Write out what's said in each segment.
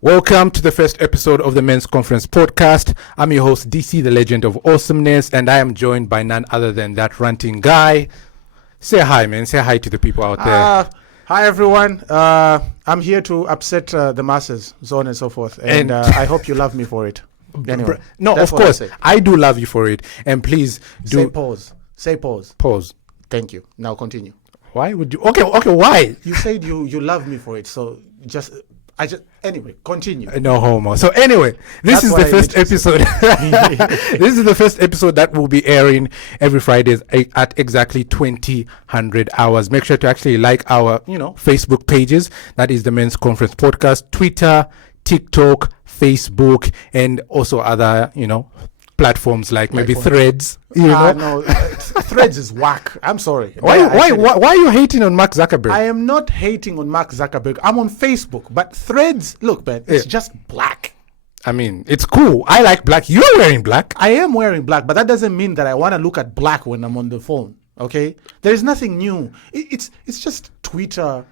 Welcome to the first episode of the Men's Conference podcast. I'm your host, DC, the legend of awesomeness, and I am joined by none other than that ranting guy. Say hi, man. Say hi to the people out there. Hi, everyone. I'm here to upset the masses, so on and so forth. And I hope you love me for it. Anyway, no, of course. I do love you for it. And please do... Say pause. Say pause. Pause. Thank you. Now continue. Why would you... Okay, why? You said you love me for it, so anyway, continue. No homo. So anyway, this is the first episode. This is the first episode that will be airing every Fridays at exactly 2000 hours. Make sure to actually like our, Facebook pages. That is the Men's Conference Podcast, Twitter, TikTok, Facebook, and also other, platforms like maybe Threads. No, Threads is whack. I'm sorry. Why are you hating on Mark Zuckerberg? I am not hating on Mark Zuckerberg. I'm on Facebook, but Threads, look, man, it's just black. I mean, it's cool. I like black. You're wearing black. I am wearing black, but that doesn't mean that I want to look at black when I'm on the phone. Okay, there is nothing new. It's just Twitter.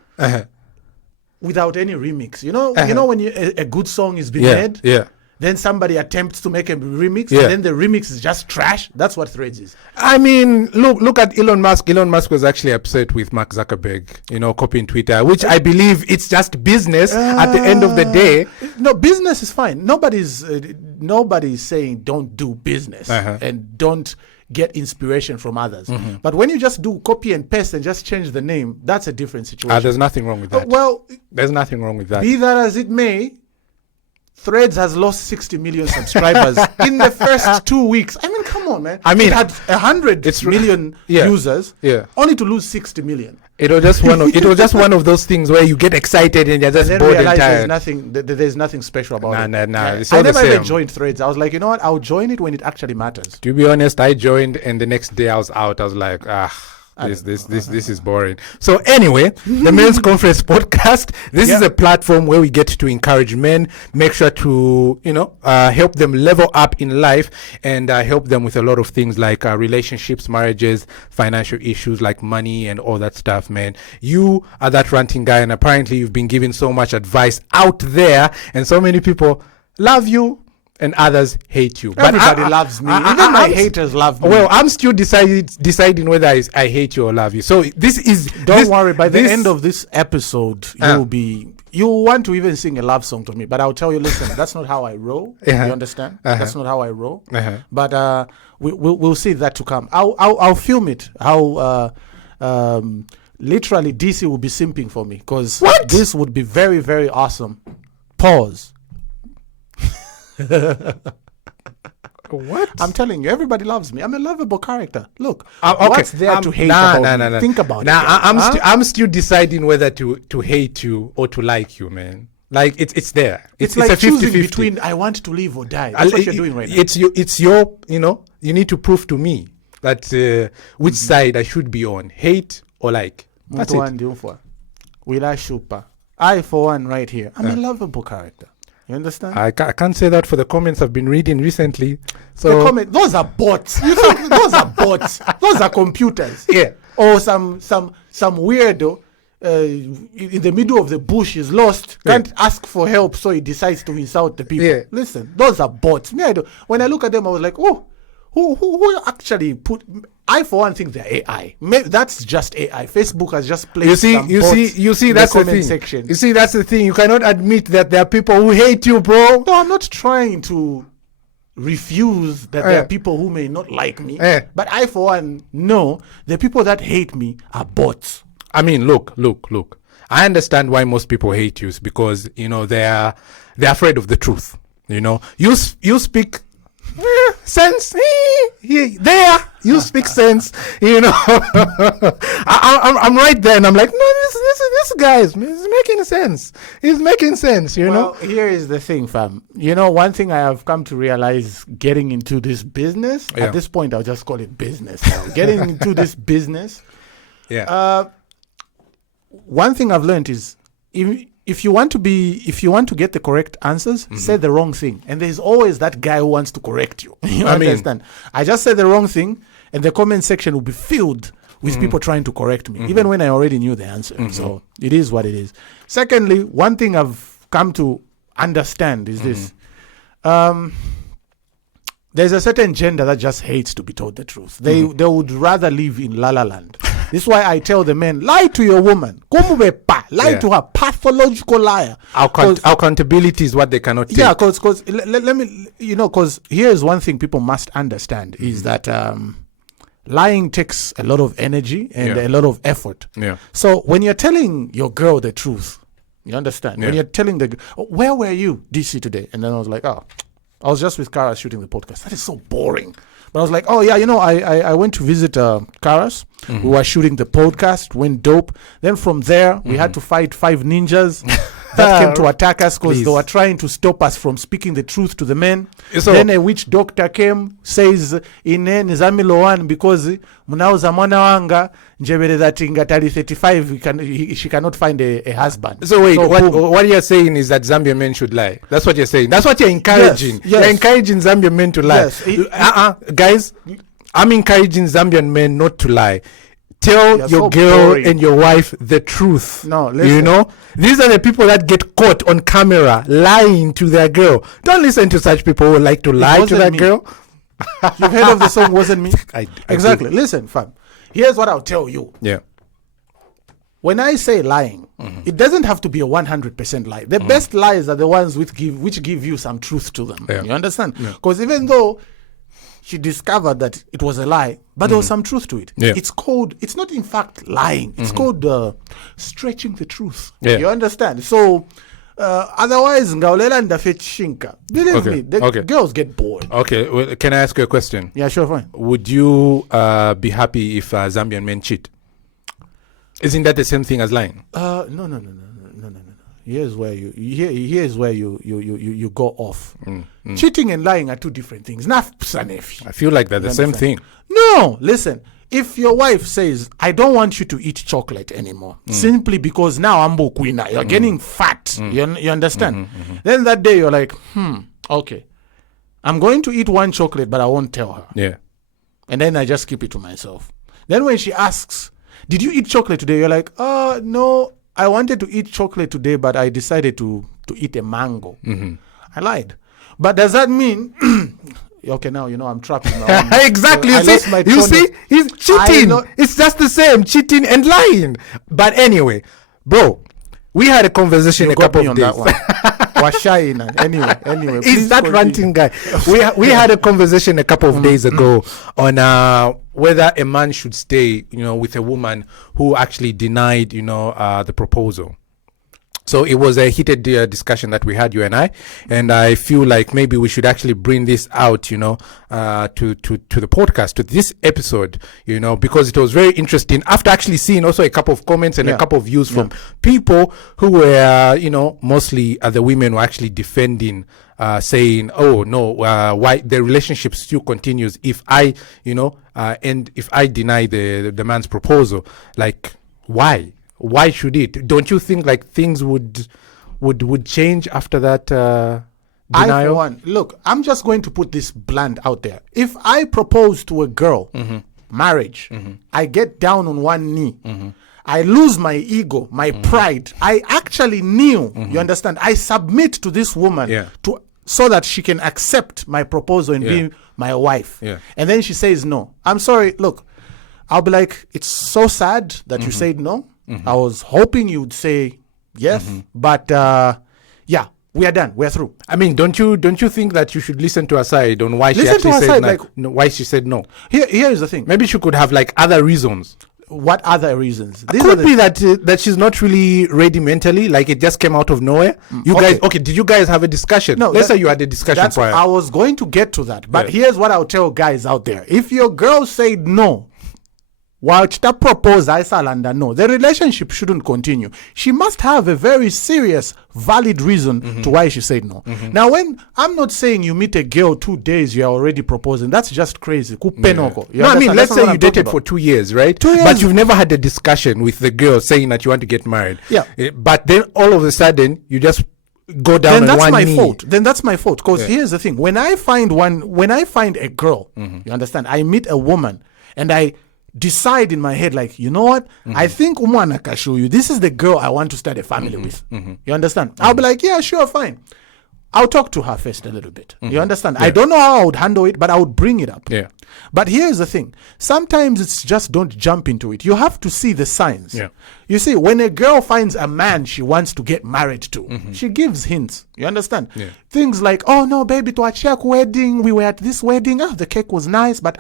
Without any remix. You know when a good song is being made. Yeah. Then somebody attempts to make a remix, and then the remix is just trash. That's what Threads is. I mean, look at Elon Musk. Elon Musk was actually upset with Mark Zuckerberg, copying Twitter, which I believe it's just business at the end of the day. No, business is fine. Nobody's saying don't do business and don't get inspiration from others. Mm-hmm. But when you just do copy and paste and just change the name, that's a different situation. There's nothing wrong with that. There's nothing wrong with that. Be that as it may, Threads has lost 60 million subscribers in the first 2 weeks. I mean, come on, man. It had 100 million users, only to lose 60 million. It was just one of those things where you get excited and you're just bored and tired. There's nothing special about it. Nah. I never even joined Threads. I was like, you know what? I'll join it when it actually matters. To be honest, I joined and the next day I was out. I was like, This is boring. So anyway, the Men's Conference Podcast. This is a platform where we get to encourage men, make sure to help them level up in life, and help them with a lot of things like relationships, marriages, financial issues like money and all that stuff. Man, you are that ranting guy, and apparently you've been giving so much advice out there, and so many people love you. And others hate you. Everybody loves me. Even my haters love me. Well, I'm still deciding whether I hate you or love you. So this is... Don't worry. By the end of this episode, you'll want to even sing a love song to me. But I'll tell you, listen, that's not how I roll. You understand? That's not how I roll. But we'll see that to come. I'll film it. Literally, DC will be simping for me. Because this would be very, very awesome. Pause. What? I'm telling you, everybody loves me. I'm a lovable character. Look, what's there to hate about me? Think about it. I'm still deciding whether to hate you or to like you, man. Like it's there. It's like a 50-50. Choosing between I want to live or die. That's what you're doing right now. It's your you need to prove to me that which side I should be on, hate or like. That's it. I, for one, right here, I'm a lovable character. You understand? I can't say that for the comments I've been reading recently. So those are bots. Those are bots. Those are computers. Yeah. Or some weirdo in the middle of the bush is lost, can't ask for help, so he decides to insult the people. Yeah. Listen, those are bots. When I look at them, I was like, oh, who actually put... I, for one, think they're AI. Maybe that's just AI. Facebook has just placed you see, that's the thing. Section. You see, that's the thing. You cannot admit that there are people who hate you, bro. No, I'm not trying to refuse that there are people who may not like me. But I, for one, know the people that hate me are bots. I mean, look. I understand why most people hate you, because, they're afraid of the truth. You speak... sense there you speak sense. I'm right there and I'm like, no, this guy is making sense. He's making sense. Well, here is the thing, fam. One thing I have come to realize getting into this business, at this point I'll just call it business now. Getting into this business, one thing I've learned is if you want to get the correct answers, say the wrong thing. And there's always that guy who wants to correct you. You understand? I just said the wrong thing, and the comment section will be filled with people trying to correct me, even when I already knew the answer. So it is what it is. Secondly, one thing I've come to understand is this. There's a certain gender that just hates to be told the truth. They would rather live in La La Land. This is why I tell the men, lie to your woman. Lie to her, pathological liar. Accountability is what they cannot take. Yeah, because let me, because here's one thing people must understand is that lying takes a lot of energy and a lot of effort. Yeah. So when you're telling your girl the truth, you understand? When you're telling where were you, DC, today? And then I was like, I was just with Karas shooting the podcast. That is so boring. But I was like, I went to visit Karas. We were shooting the podcast, went dope. Then from there, we had to fight 5 ninjas that came to attack us because they were trying to stop us from speaking the truth to the men. So, then a witch doctor came, says, ine nizamilowan because munauza mwana wanga njebere that ingatari 35, she cannot find a husband. So wait, what you're saying is that Zambian men should lie. That's what you're saying. That's what you're encouraging. Yes. You're encouraging Zambian men to lie. Yes. Guys, I'm encouraging Zambian men not to lie. Tell your so girl boring. and your wife the truth. No, listen. These are the people that get caught on camera lying to their girl. Don't listen to such people who like to lie to their girl. You've heard of the song Wasn't Me? I exactly. Listen, fam. Here's what I'll tell you. Yeah. When I say lying, it doesn't have to be a 100% lie. The best lies are the ones which give you some truth to them. Yeah. You understand? Because even though she discovered that it was a lie, but there was some truth to it. Yeah. It's not in fact lying. It's called stretching the truth. Yeah. You understand? So otherwise, ngaulela ndafechinka. Believe me, the girls get bored. Okay, well, can I ask you a question? Yeah, sure, fine. Would you be happy if Zambian men cheat? Isn't that the same thing as lying? No. Here's where you go off. Cheating and lying are two different things. I feel like they're the same thing. No, listen. If your wife says, I don't want you to eat chocolate anymore, simply because now I'm bokwina, you're getting fat, you understand? Then that day you're like, okay, I'm going to eat one chocolate, but I won't tell her. Yeah. And then I just keep it to myself. Then when she asks, did you eat chocolate today? You're like, no, I wanted to eat chocolate today, but I decided to eat a mango. I lied. But does that mean... Okay, now I'm trapped in my own. Exactly. You see, he's cheating. It's just the same, cheating and lying. But anyway, bro, we had a conversation a couple of days. Anyway, is that ranting guy? We had a conversation a couple of days ago on whether a man should stay, with a woman who actually denied, the proposal. So it was a heated discussion that we had, you and I feel like maybe we should actually bring this out, to the podcast, to this episode, because it was very interesting after actually seeing also a couple of comments and a couple of views from people who were, mostly the women were actually defending, saying, oh no, why the relationship still continues if I, and if I deny the man's proposal, like why? Why should it? Don't you think like things would change after that denial? Look, I'm just going to put this blunt out there. If I propose to a girl, marriage, I get down on one knee, I lose my ego, my pride. I actually kneel. You understand? I submit to this woman so that she can accept my proposal and be my wife. Yeah. And then she says no. I'm sorry. Look, I'll be like, it's so sad that you said no. I was hoping you would say yes, but we are done. We're through. I mean, don't you think that you should listen to her side on why she actually said why she said no? Here is the thing. Maybe she could have like other reasons. What other reasons? It could be that she's not really ready mentally, like it just came out of nowhere. Guys, did you guys have a discussion? No, let's say you had a discussion prior. I was going to get to that, but here's what I'll tell guys out there: if your girl said no, that propose no, the relationship shouldn't continue. She must have a very serious, valid reason to why she said no. Now, when I'm not saying you meet a girl 2 days, you're already proposing. That's just crazy. No, I mean, let's say you dated for 2 years, right? 2 years. But you've never had a discussion with the girl saying that you want to get married. Yeah. But then all of a sudden, you just go down on one knee. Then that's my fault. Because here's the thing. When I find a girl, you understand, I meet a woman and I decide in my head, like, you know what? I think Umwana Kashuyu, this is the girl I want to start a family with. You understand? I'll be like, yeah, sure, fine. I'll talk to her first a little bit. You understand? I don't know how I would handle it, but I would bring it up. Yeah. But here's the thing. Sometimes it's just don't jump into it. You have to see the signs. Yeah. You see, when a girl finds a man she wants to get married to, she gives hints. You understand? Yeah. Things like, oh no, baby, to a check wedding, we were at this wedding. Oh, the cake was nice, but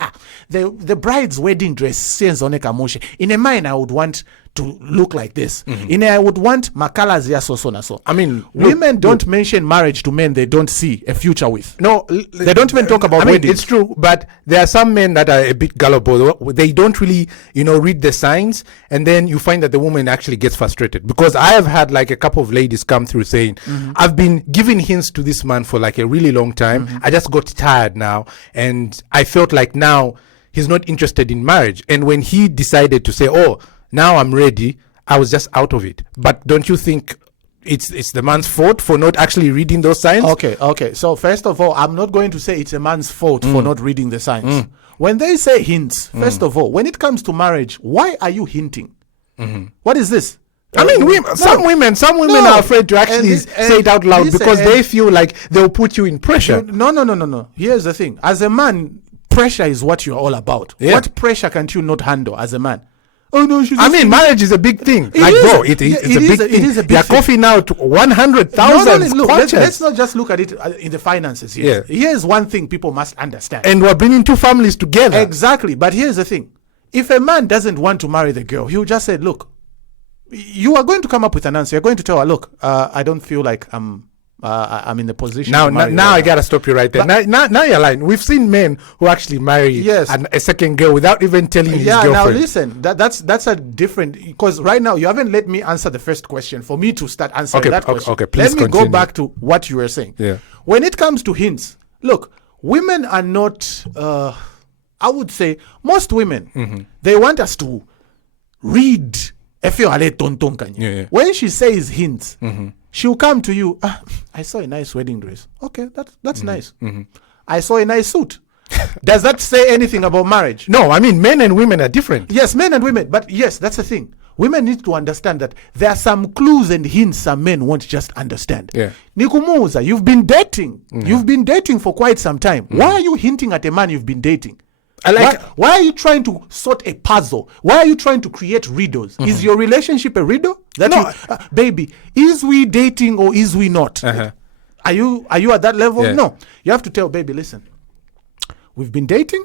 the bride's wedding dress, in a mind, I would want to look like this. I would want makalas ya so na so. I mean, women don't mention marriage to men they don't see a future with. No, they don't even talk about wedding. It's true, but there are some men that are a bit gullible. They don't really, read the signs, and then you find that the woman actually gets frustrated. Because I have had like a couple of ladies come through saying, I've been giving hints to this man for like a really long time. I just got tired now, and I felt like now he's not interested in marriage. And when he decided to say, oh, now I'm ready, I was just out of it. But don't you think it's the man's fault for not actually reading those signs? Okay. So first of all, I'm not going to say it's a man's fault for not reading the signs. When they say hints, first of all, when it comes to marriage, why are you hinting? What is this? I mean, some women are afraid to actually say it out loud because they feel like they'll put you in pressure. No. Here's the thing. As a man, pressure is what you're all about. Yeah. What pressure can't you not handle as a man? Oh no, marriage is a big thing. It's a big thing. It is a big thing. Coffee now to 100,000. Look, let's not just look at it in the finances here. Yeah. Here's one thing people must understand. And we're bringing two families together. Exactly. But here's the thing. If a man doesn't want to marry the girl, he'll just say, look, you are going to come up with an answer. You're going to tell her, look, I don't feel like I'm in the position. Now I gotta stop you right there. Now you're lying. We've seen men who actually marry a second girl without even telling his girlfriend. Now listen, that's a different, because right now you haven't let me answer the first question for me to start answering that question. Okay, please let me go back to what you were saying. Yeah. When it comes to hints, look, women are not. I would say most women they want us to read. When she says hints. She'll come to you. I saw a nice wedding dress. Okay, that's nice. I saw a nice suit. Does that say anything about marriage? No, I mean, men and women are different. Yes, men and women. But yes, that's the thing. Women need to understand that there are some clues and hints some men won't just understand. Yeah. Nikumuza, you've been dating. You've been dating for quite some time. Why are you hinting at a man you've been dating? Why are you trying to sort a puzzle? Why are you trying to create riddles? Is your relationship a riddle? Baby, is we dating or is we not? Are you at that level? Yeah. No. You have to tell baby, listen, we've been dating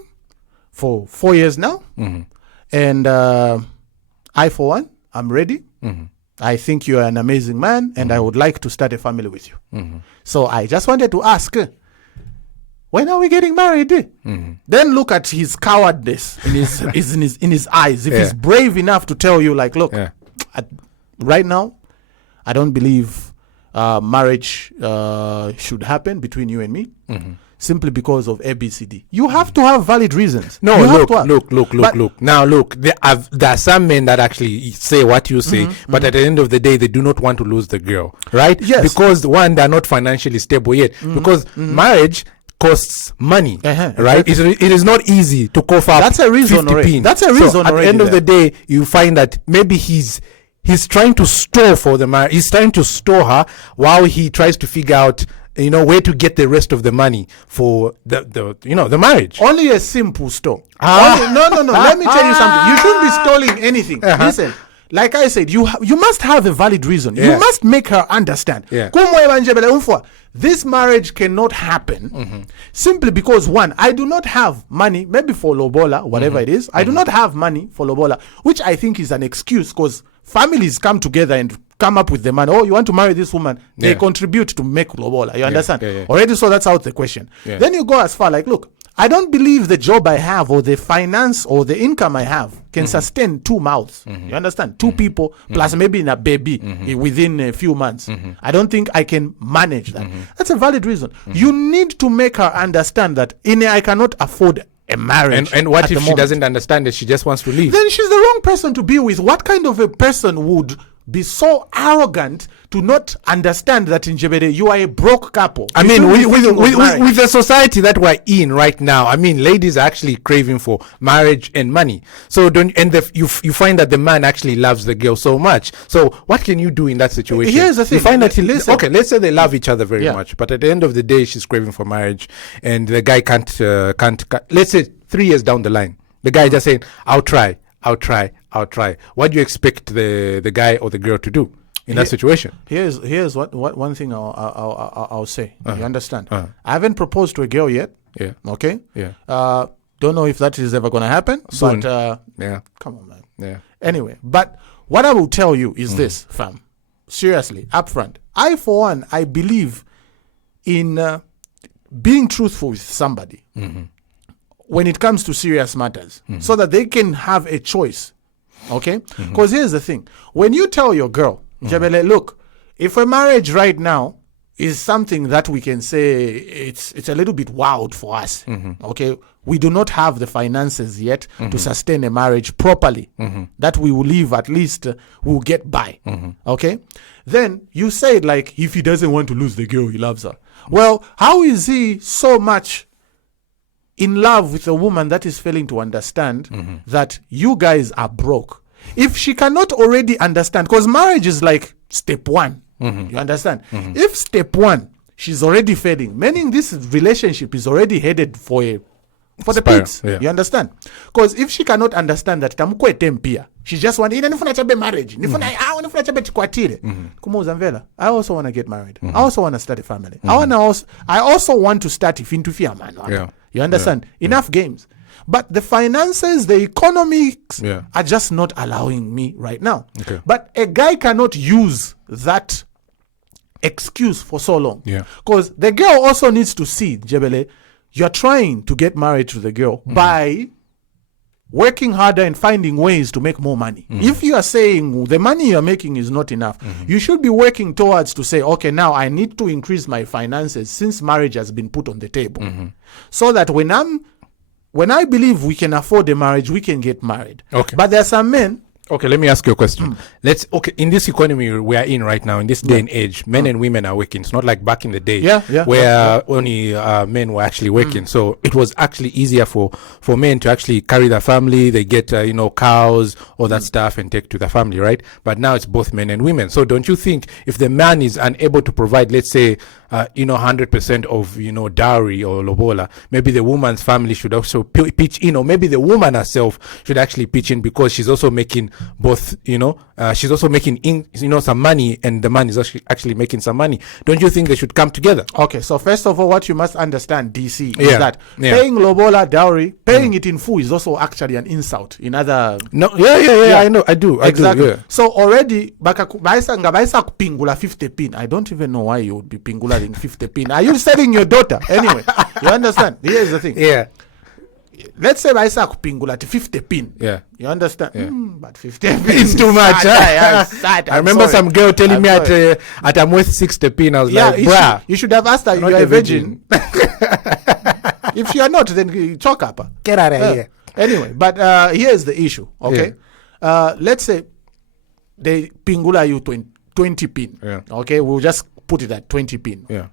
for 4 years now. And I, for one, I'm ready. I think you're an amazing man and I would like to start a family with you. So I just wanted to ask, when are we getting married? Then look at his cowardice in his eyes. If he's brave enough to tell you, like, look, right now, I don't believe marriage should happen between you and me, simply because of ABCD. You have to have valid reasons. No, look. Now, look, there are some men that actually say what you say, but at the end of the day, they do not want to lose the girl, right? Yes. Because, one, they're not financially stable yet. Because marriage costs money, right? It is not easy to cough up. That's a reason already. That's a reason at the end of the day, you find that maybe he's trying to store for the marriage. He's trying to store her while he tries to figure out, where to get the rest of the money for the marriage. Only a simple store. No. Let me tell you something. You shouldn't be stalling anything. Listen. Like I said, you must have a valid reason. You must make her understand. This marriage cannot happen simply because, one, I do not have money, maybe for lobola, whatever it is. I do not have money for lobola, which I think is an excuse because families come together and come up with the money. Oh, you want to marry this woman? They contribute to make lobola. You understand? Already, so that's out the question. Then you go as far like, look, I don't believe the job I have or the finance or the income I have can sustain two mouths. You understand? Two people plus maybe a baby within a few months. I don't think I can manage that. That's a valid reason. You need to make her understand that I cannot afford a marriage. And what if she doesn't understand it? She just wants to leave. Then she's the wrong person to be with. What kind of a person would be so arrogant to not understand that in Njebele you are a broke couple. I mean, with the society that we're in right now, I mean, ladies are actually craving for marriage and money. So you find that the man actually loves the girl so much. So what can you do in that situation? Here's the thing. You find that okay, let's say they love each other very much, but at the end of the day, she's craving for marriage, and the guy can't. Let's say 3 years down the line, the guy just saying, "I'll try." What do you expect the guy or the girl to do in that situation? Here's what one thing I'll say. You understand? I haven't proposed to a girl yet. Yeah. Okay. Yeah. Don't know if that is ever gonna happen. Soon. But Yeah. come on, man. Yeah. Anyway, but what I will tell you is this, fam. Seriously, upfront. For one, I believe in being truthful with somebody. When it comes to serious matters, so that they can have a choice, okay? Because here's the thing. When you tell your girl, Njebele, look, if a marriage right now is something that we can say it's a little bit wild for us, okay? We do not have the finances yet to sustain a marriage properly, that we will live at least, we'll get by, okay? Then you say it like, if he doesn't want to lose the girl, he loves her. Well, how is he so much in love with a woman that is failing to understand that you guys are broke? If she cannot already understand, because marriage is like step one, you understand? If step one, she's already failing, meaning this relationship is already headed for the pits. You understand? Because if she cannot understand that tamukwe tempia, she just wants nifuna chabe marriage, nifuna chabe tikwatire. Kumuza mvela, I also want to get married. I also want to start a family. I also want to start ifintufia man. You understand? Enough games. But the finances, the economics are just not allowing me right now. Okay. But a guy cannot use that excuse for so long. Because the girl also needs to see, Njebele, you're trying to get married to the girl by working harder and finding ways to make more money. If you are saying the money you're making is not enough, you should be working towards to say, okay, now I need to increase my finances since marriage has been put on the table. So that when I believe we can afford a marriage, we can get married. Okay. But there are some men. Okay, let me ask you a question. In this economy we are in right now, in this day and age, men and women are working. It's not like back in the day where only men were actually working. So it was actually easier for men to actually carry their family. They get, cows, all that stuff and take to the family, right? But now it's both men and women. So don't you think if the man is unable to provide, let's say, 100% of, dowry or lobola, maybe the woman's family should also pitch in, or maybe the woman herself should actually pitch in, because she's also making both, she's also making some money, and the man is actually making some money. Don't you think they should come together? Okay, so first of all, what you must understand, DC, is that paying lobola dowry, paying it in full is also actually an insult in other. I know, I do. Exactly. So already, baisa kupingula 50 pin. I don't even know why you would be pingula 50 pin. Are you selling your daughter? Anyway, you understand? Here's the thing. Let's say baisa kupingula 50 pin. You understand? But 50 pin is too much. I remember some girl telling me at I'm worth 60 pin. I was like, bruh. You should have asked her, you're a virgin. If you are not, then chalk up. Get out of here. Anyway, but here's the issue, okay? Let's say they pingula you 20 pin. Okay, we'll just put it at 20 pin.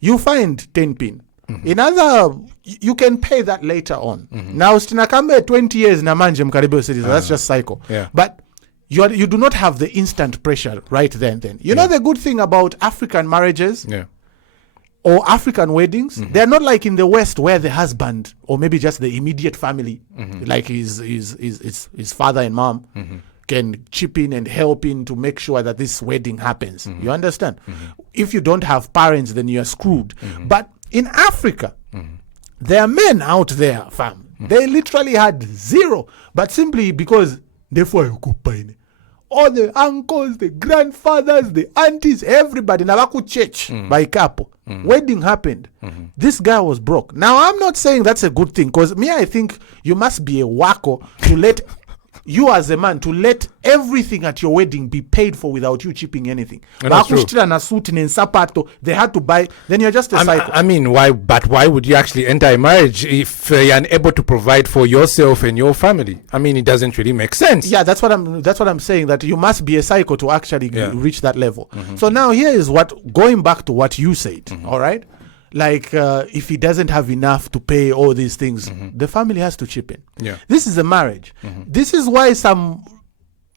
You find 10 pin. In other, you can pay that later on. Now, Stinakambe 20 years na manje mkaribu citizen. That's just cycle. But you do not have the instant pressure right then. You know the good thing about African marriages or African weddings? They're not like in the West where the husband or maybe just the immediate family, like his father and mom, can chip in and help in to make sure that this wedding happens. You understand? If you don't have parents, then you're screwed. But in Africa, there are men out there, fam. They literally had zero, but simply because all the uncles, the grandfathers, the aunties, everybody, Nawaku church by couple. Wedding happened. This guy was broke. Now, I'm not saying that's a good thing, because I think you must be a wacko to let you as a man to let everything at your wedding be paid for without you chipping anything. That's true. They had to buy. Then you're just a psycho. I mean, why? But why would you actually enter a marriage if you're unable to provide for yourself and your family? I mean, it doesn't really make sense. Yeah, that's what I'm saying. That you must be a psycho to actually reach that level. So now here is going back to what you said. All right. Like if he doesn't have enough to pay all these things, the family has to chip in. Yeah. This is a marriage. This is why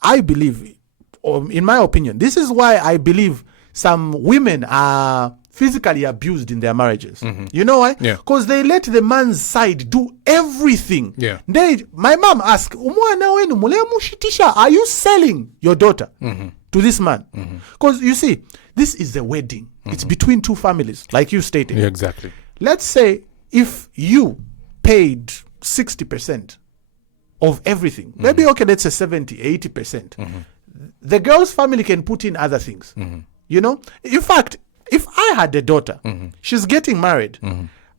I believe, or in my opinion, this is why I believe some women are physically abused in their marriages. You know why? Because they let the man's side do everything. Yeah. My mom asked, are you selling your daughter to this man? Because you see, this is a wedding. It's between two families, like you stated. Yeah, exactly. Let's say if you paid 60% of everything, maybe, okay, let's say 70, 80%. The girl's family can put in other things. You know? In fact, if I had a daughter, she's getting married,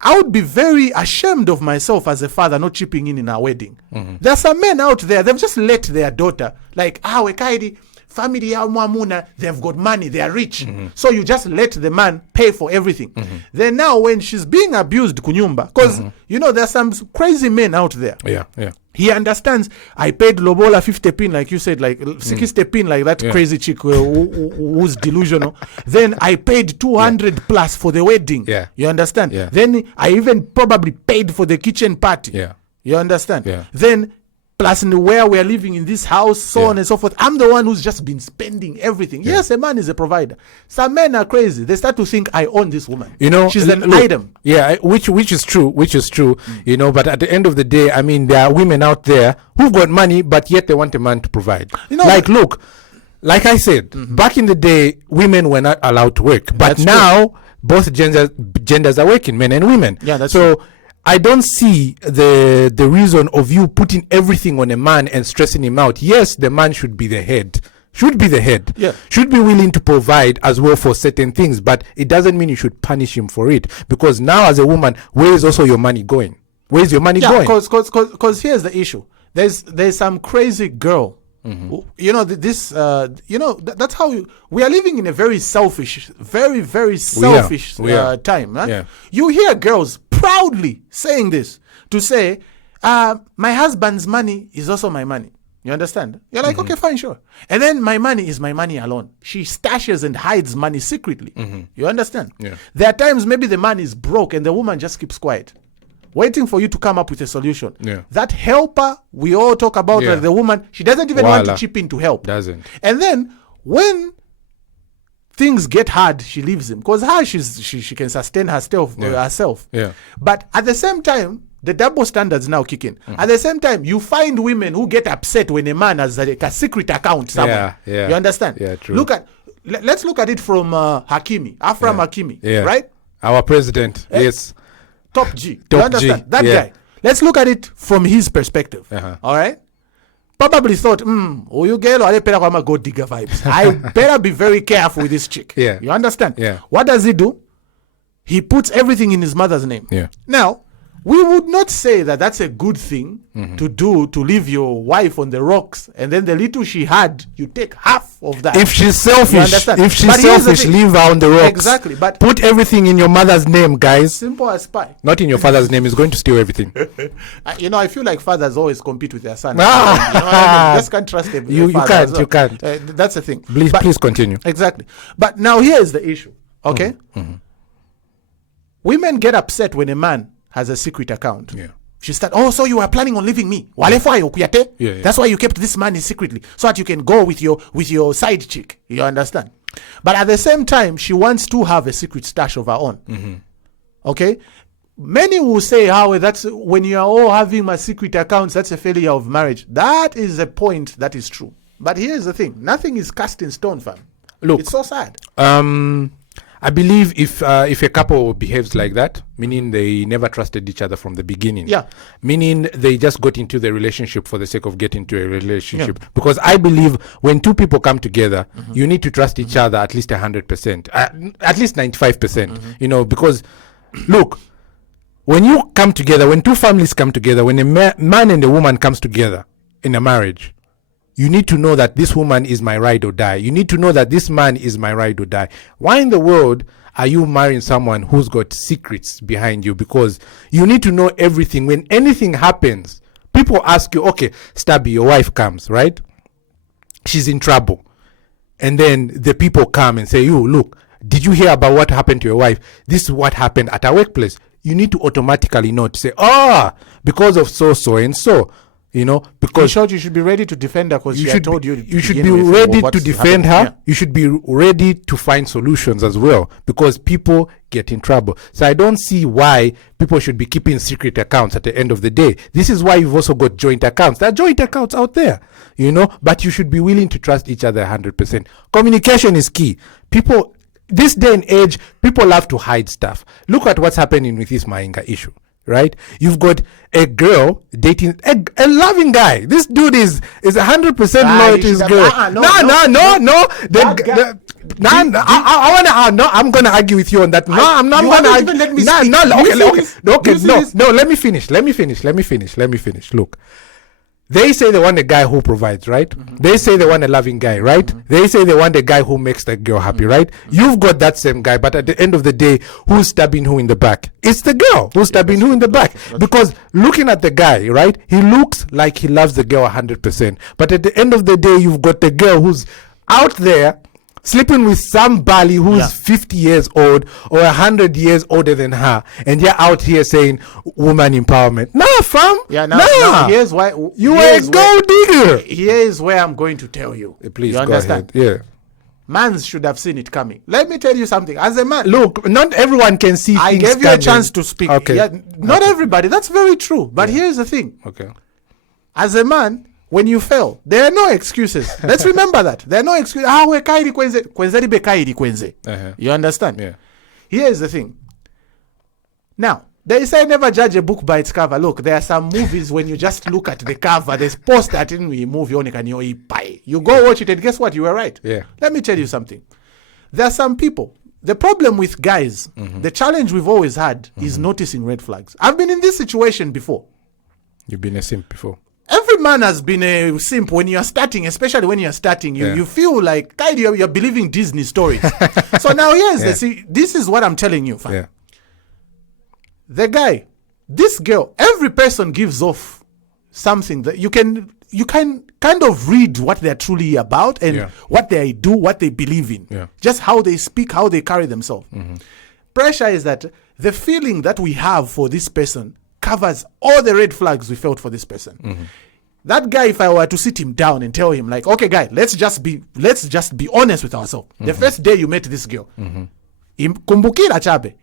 I would be very ashamed of myself as a father not chipping in our wedding. There are some men out there, they've just let their daughter, like, wekaidi, family ya Mwamuna, they've got money, they are rich. So you just let the man pay for everything. Then now when she's being abused kunyumba, because you know there's some crazy men out there. Yeah. He understands. I paid Lobola 50 pin, like you said, like 60 pin, like that crazy chick who's delusional. Then I paid 200 plus for the wedding. Yeah. You understand? Yeah. Then I even probably paid for the kitchen party. Yeah. You understand? Yeah. Then plus where we're living in this house, so on and so forth. I'm the one who's just been spending everything. Yes, a man is a provider. Some men are crazy. They start to think, I own this woman. You know, she's an item. Yeah, which is true. You know, but at the end of the day, I mean, there are women out there who've got money, but yet they want a man to provide. You know, like, look, like I said, back in the day, women were not allowed to work, but now both genders are working, men and women. Yeah, that's so. True. I don't see the reason of you putting everything on a man and stressing him out. Yes, the man should be the head. Should be willing to provide as well for certain things, but it doesn't mean you should punish him for it. Because now as a woman, where is also your money going? Where's your money going? Because here's the issue. There's some crazy girl. You know, that's how we are living in a very selfish, very, very selfish time. Huh? Yeah. You hear girls proudly saying this, to say, my husband's money is also my money. You understand? You're like, okay, fine, sure. And then my money is my money alone. She stashes and hides money secretly. You understand? Yeah. There are times maybe the man is broke and the woman just keeps quiet, waiting for you to come up with a solution. Yeah. That helper we all talk about, like the woman, she doesn't even want to chip in to help. Doesn't. And then when things get hard, she leaves him, because she can sustain herself. Yeah. But at the same time, the double standards now kick in. At the same time, you find women who get upset when a man has a secret account somewhere. Yeah. You understand? Yeah, true. Let's look at it from Hakimi, Afram Hakimi, right? Our president, yes. Top G. Top you understand? G. That guy. Let's look at it from his perspective. All right? Probably thought, you girl or I gold digger vibes. I better be very careful with this chick. Yeah. You understand? Yeah. What does he do? He puts everything in his mother's name. Yeah. Now, we would not say that that's a good thing to do, to leave your wife on the rocks, and then the little she had, you take half of that. If she's selfish, leave her on the rocks. Exactly. But put everything in your mother's name, guys. Simple as pie. Not in your father's name. He's going to steal everything. I feel like fathers always compete with their sons. You know what I mean? Just can't trust them. You can't. That's the thing. Please continue. Exactly. But now here is the issue. Okay? Women get upset when a man has a secret account. Yeah. She start, so you are planning on leaving me. Yeah. That's why you kept this money secretly, so that you can go with your side chick. You understand? But at the same time, she wants to have a secret stash of her own. Okay? Many will say, that's when you are all having my secret accounts, that's a failure of marriage. That is a point that is true. But here's the thing. Nothing is cast in stone, fam. Look. It's so sad. I believe if a couple behaves like that, meaning they never trusted each other from the beginning, meaning they just got into the relationship for the sake of getting to a relationship. Because I believe when two people come together, you need to trust each other at least 100%, at least 95%. You know, because look, when you come together, when two families come together, when a man and a woman comes together in a marriage, you need to know that this woman is my ride or die. You need to know that this man is my ride or die. Why in the world are you marrying someone who's got secrets behind you? Because you need to know everything. When anything happens, people ask you, okay, Stabby, your wife comes, right? She's in trouble. And then the people come and say, you, look, did you hear about what happened to your wife? This is what happened at our workplace. You need to automatically know to say, because of so and so. You know, because in short, you should be ready to defend her because she had told you. You should be ready to defend her. Yeah. You should be ready to find solutions as well, because people get in trouble. So I don't see why people should be keeping secret accounts at the end of the day. This is why you've also got joint accounts. There are joint accounts out there, you know, but you should be willing to trust each other 100%. Communication is key. People, this day and age, people love to hide stuff. Look at what's happening with this Mainga issue. Right, you've got a girl dating a loving guy. This dude is 100% loyal to his girl. No. I'm gonna argue with you on that. I'm not gonna argue. Let me finish. Look, they say they want a guy who provides, right? Mm-hmm. They say they want a loving guy, right? Mm-hmm. They say they want a guy who makes the girl happy, right? Mm-hmm. You've got that same guy, but at the end of the day, who's stabbing who in the back? It's the girl who's stabbing who in the back. Because looking at the guy, right? He looks like he loves the girl 100%. But at the end of the day, you've got the girl who's out there sleeping with somebody who's 50 years old or 100 years older than her, and you're out here saying woman empowerment. Nah, fam. Now, here's why you are a gold digger. Here's where I'm going to tell you. Please, you understand? Go ahead. Yeah. Mans should have seen it coming. Let me tell you something. As a man, look, not everyone can see. I gave you a chance to speak. Okay. Not everybody. That's very true. But here's the thing. Okay. As a man, when you fail, there are no excuses. Let's remember that. There are no excuses. You understand? Yeah. Here's the thing. Now, they say never judge a book by its cover. Look, there are some movies when you just look at the cover, there's post that in the movie, you go watch it and guess what? You were right. Yeah. Let me tell you something. There are some people. The problem with guys, the challenge we've always had is noticing red flags. I've been in this situation before. You've been a simp before. Every man has been a simp when you're starting, especially when you're starting. You feel like you're believing Disney stories. So now this is what I'm telling you, fam. Yeah. The guy, this girl, every person gives off something that you can kind of read what they're truly about and what they do, what they believe in. Yeah. Just how they speak, how they carry themselves. Pressure is that the feeling that we have for this person covers all the red flags we felt for this person. That guy, if I were to sit him down and tell him, like, okay, guy, let's just be honest with ourselves. The first day you met this girl, kumbukira chabe,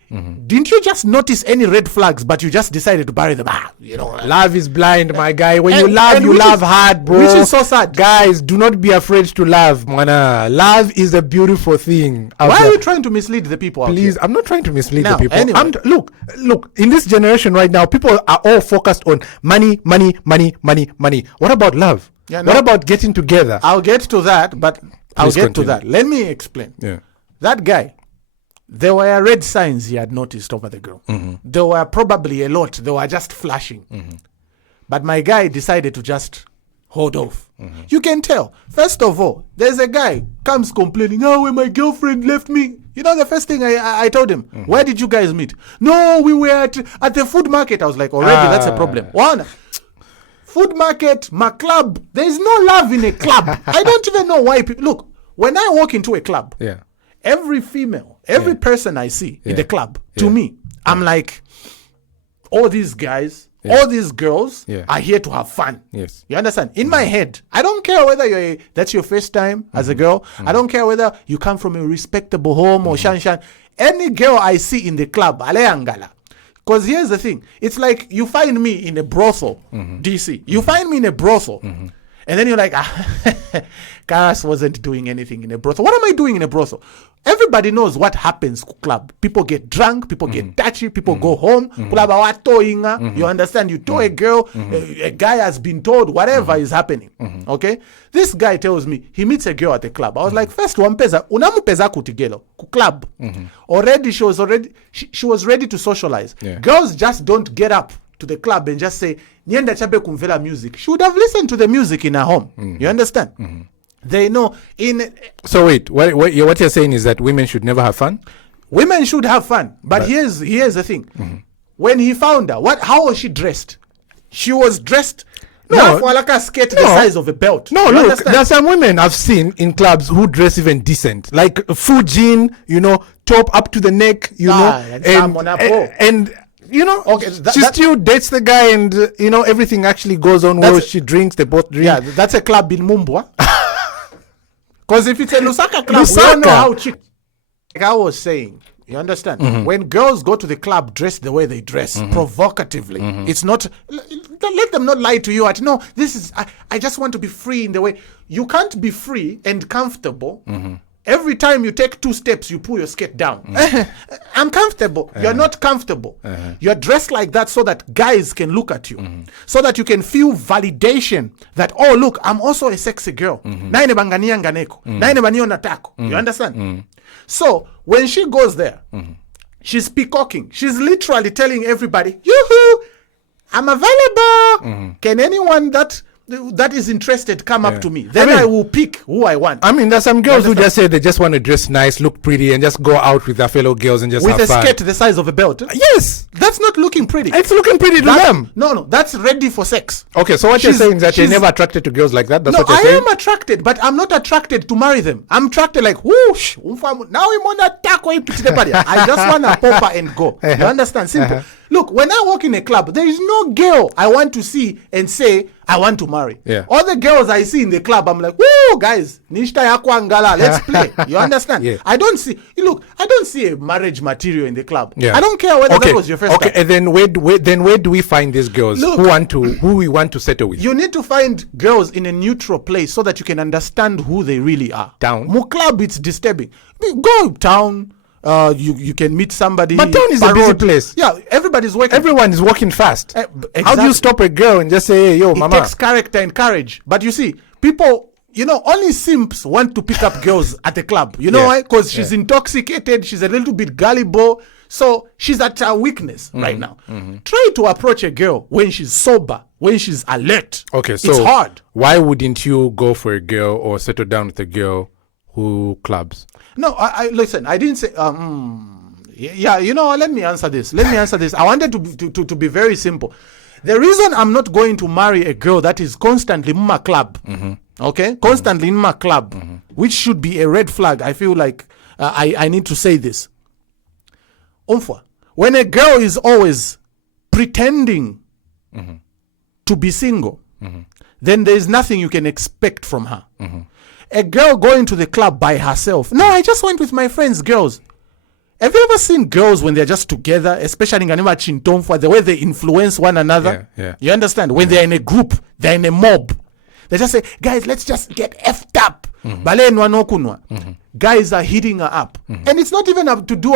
didn't you just notice any red flags, but you just decided to bury them? Love is blind, my guy. When you love hard, bro. Which is so sad. Guys, do not be afraid to love, mana. Love is a beautiful thing. Why are you trying to mislead the people? Please, I'm not trying to mislead the people. Anyway. Look, in this generation right now, people are all focused on money. What about love? What about getting together? I'll get to that, but I'll get to that. Let me explain. Yeah. That guy, there were red signs he had noticed over the girl. There were probably a lot. They were just flashing. But my guy decided to just hold off. You can tell. First of all, there's a guy comes complaining, when my girlfriend left me. You know, the first thing I told him, where did you guys meet? No, we were at the food market. I was like, already that's a problem. One, food market, my club. There's no love in a club. I don't even know why people... Look, when I walk into a club, every female, every person I see in the club, to me, I'm like, all these guys, all these girls are here to have fun. Yes. You understand? In my head, I don't care whether that's your first time as a girl. I don't care whether you come from a respectable home or shan. Any girl I see in the club, aleangala. Because here's the thing. It's like you find me in a brothel, DC. You find me in a brothel. And then you're like, Karas wasn't doing anything in a brothel. What am I doing in a brothel? Everybody knows what happens to club. People get drunk, people get touchy, people go home. You understand? You tow a girl, a guy has been told whatever is happening. Okay? This guy tells me he meets a girl at the club. I was like, first unamupeza kutigelo ku club. Already she was ready to socialize. Girls just don't get up to the club and just say, Nienda chape kumvela music, she would have listened to the music in her home. You understand? They know So wait, what you're saying is that women should never have fun? Women should have fun. But here's the thing. When he found her, how was she dressed? She was dressed like a skirt the size of a belt. No, look, there are some women I've seen in clubs who dress even decent, like full jean, top up to the neck, and okay, she still dates the guy, and everything actually goes on well. She drinks, they both drink. Yeah, that's a club in Mumbwa. Because if it's a Lusaka club, we don't know how chick. Like I was saying, you understand? When girls go to the club dressed the way they dress, provocatively, it's not. Let them not lie to you. No, this is. I just want to be free in the way. You can't be free and comfortable. Every time you take 2 steps, you pull your skirt down. I'm comfortable. You're not comfortable. You're dressed like that so that guys can look at you. So that you can feel validation that, oh, look, I'm also a sexy girl. You understand? So when she goes there, she's peacocking. She's literally telling everybody, yoo-hoo, I'm available. Can anyone that is interested come up to me? Then I will pick who I want. I mean, there's some girls who just say they just want to dress nice, look pretty, and just go out with their fellow girls and just with have a fun. skirt the size of a belt. Yes, that's not looking pretty. It's looking pretty to them. No, that's ready for sex. Okay, so what you're saying is that you're never attracted to girls like that? That's what you're saying? I am attracted, but I'm not attracted to marry them. I'm attracted like, whoosh, now I'm on a taco. I just want to pop her and go. You understand? Simple. Look, when I walk in a club, there is no girl I want to see and say, I want to marry. All the girls I see in the club, I'm like, woo, guys, nishta yakwangala, let's play. You understand? I don't see a marriage material in the club. I don't care whether that was your first time. Okay, and then where do we find these girls who we want to settle with? You need to find girls in a neutral place so that you can understand who they really are. Town? Club, it's disturbing. Go town. You can meet somebody. But town is a busy place. Yeah, everybody's working. Everyone is working fast. Exactly. How do you stop a girl and just say, hey, yo, mama? It takes character and courage. But you see, people, only simps want to pick up girls at the club. You know why? Because she's intoxicated. She's a little bit gullible. So she's at her weakness right now. Try to approach a girl when she's sober, when she's alert. Okay, so it's hard. Why wouldn't you go for a girl or settle down with a girl who clubs? No, I listen. I didn't say. Let me answer this. I wanted to be very simple. The reason I'm not going to marry a girl that is constantly in my club, constantly in my club, which should be a red flag. I feel like I need to say this. When a girl is always pretending to be single, then there is nothing you can expect from her. A girl going to the club by herself. No, I just went with my friends, girls. Have you ever seen girls when they're just together, especially in Chintonfwa, the way they influence one another? You understand? When they're in a group, they're in a mob. They just say, guys, let's just get effed up. Guys are hitting her up. And it's not even to do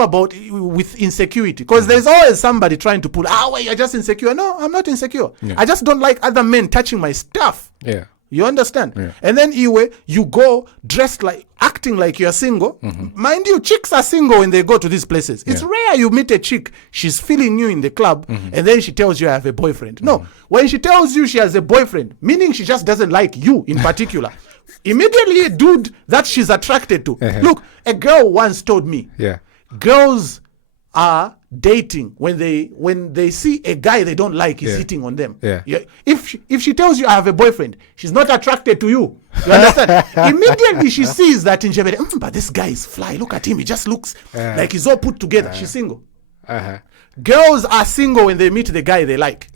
with insecurity. Because there's always somebody trying to pull, wait, you're just insecure. No, I'm not insecure. I just don't like other men touching my stuff. You understand? And then you go dressed acting like you're single. Mind you, chicks are single when they go to these places. It's rare you meet a chick, she's feeling you in the club, and then she tells you I have a boyfriend. No, when she tells you she has a boyfriend, meaning she just doesn't like you in particular, immediately a dude that she's attracted to. Look, a girl once told me, girls are dating when they see a guy they don't like is hitting on them. If she tells you I have a boyfriend, she's not attracted to you. You understand? Immediately she sees that in Jebede, but this guy is fly. Look at him. He just looks like he's all put together. She's single. Girls are single when they meet the guy they like.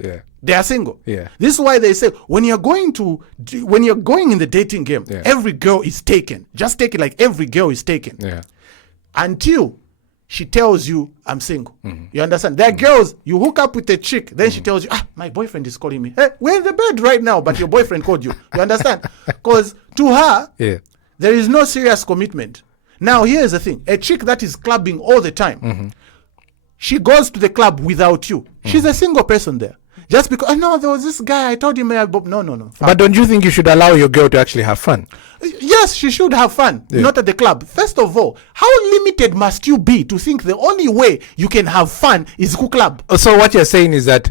They are single. This is why they say when you're going in the dating game, every girl is taken. Just take it like every girl is taken. Until she tells you, I'm single. You understand? There are girls, you hook up with a chick, then she tells you, my boyfriend is calling me. Hey, we're in the bed right now, but your boyfriend called you. You understand? Because to her, there is no serious commitment. Now, here's the thing. A chick that is clubbing all the time, she goes to the club without you. She's a single person there. Just because, no, there was this guy, I told him, no. But don't you think you should allow your girl to actually have fun? Yes, she should have fun, not at the club. First of all, how limited must you be to think the only way you can have fun is go club? So what you're saying is that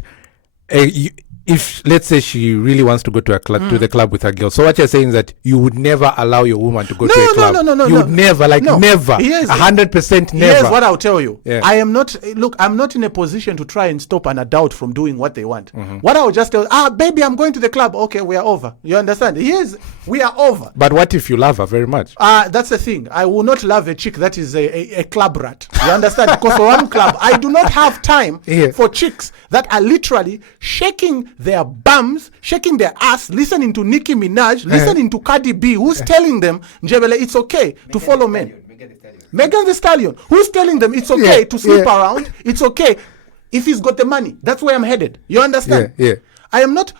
if let's say she really wants to go to a club to the club with a girl, so what you're saying is that you would never allow your woman to go to a club. No. You would never, never, 100% never. Here's what I'll tell you. Yeah. I'm not in a position to try and stop an adult from doing what they want. What I'll just tell, baby, I'm going to the club. Okay, we are over. You understand? We are over. But what if you love her very much? That's the thing. I will not love a chick that is a club rat. You understand? Because for one club, I do not have time for chicks that are literally shaking their bums, shaking their ass, listening to Nicki Minaj, listening to Cardi B, who's telling them, Njebele, it's okay to follow men. Megan Thee Stallion, who's telling them it's okay to sleep around, it's okay if he's got the money. That's where I'm headed. You understand? Yeah. I am not,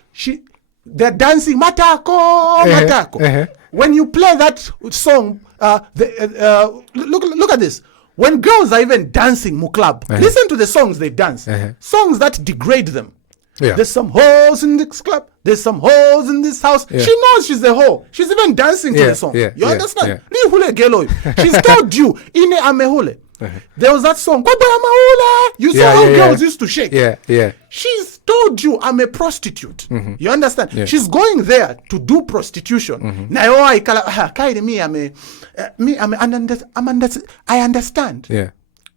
they're dancing, matako. When you play that song, look at this. When girls are even dancing club, listen to the songs they dance. Songs that degrade them. Yeah. There's some hoes in this club. There's some hoes in this house. Yeah. She knows she's a hoe. She's even dancing to the song. You understand? She's told you, Ine amehule. There was that song. You saw how girls used to shake. Yeah. She's told you I'm a prostitute. You understand? Yeah. She's going there to do prostitution. I understand. Yeah.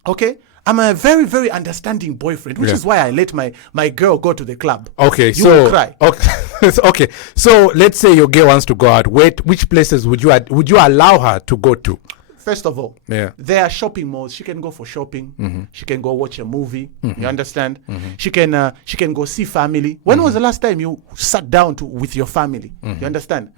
Okay? I'm a very, very understanding boyfriend, which is why I let my girl go to the club. Okay, you will cry. Okay, so let's say your girl wants to go out. Which places would you allow her to go to? First of all, there are shopping malls. She can go for shopping. She can go watch a movie. You understand? She can go see family. When was the last time you sat down with your family? You understand?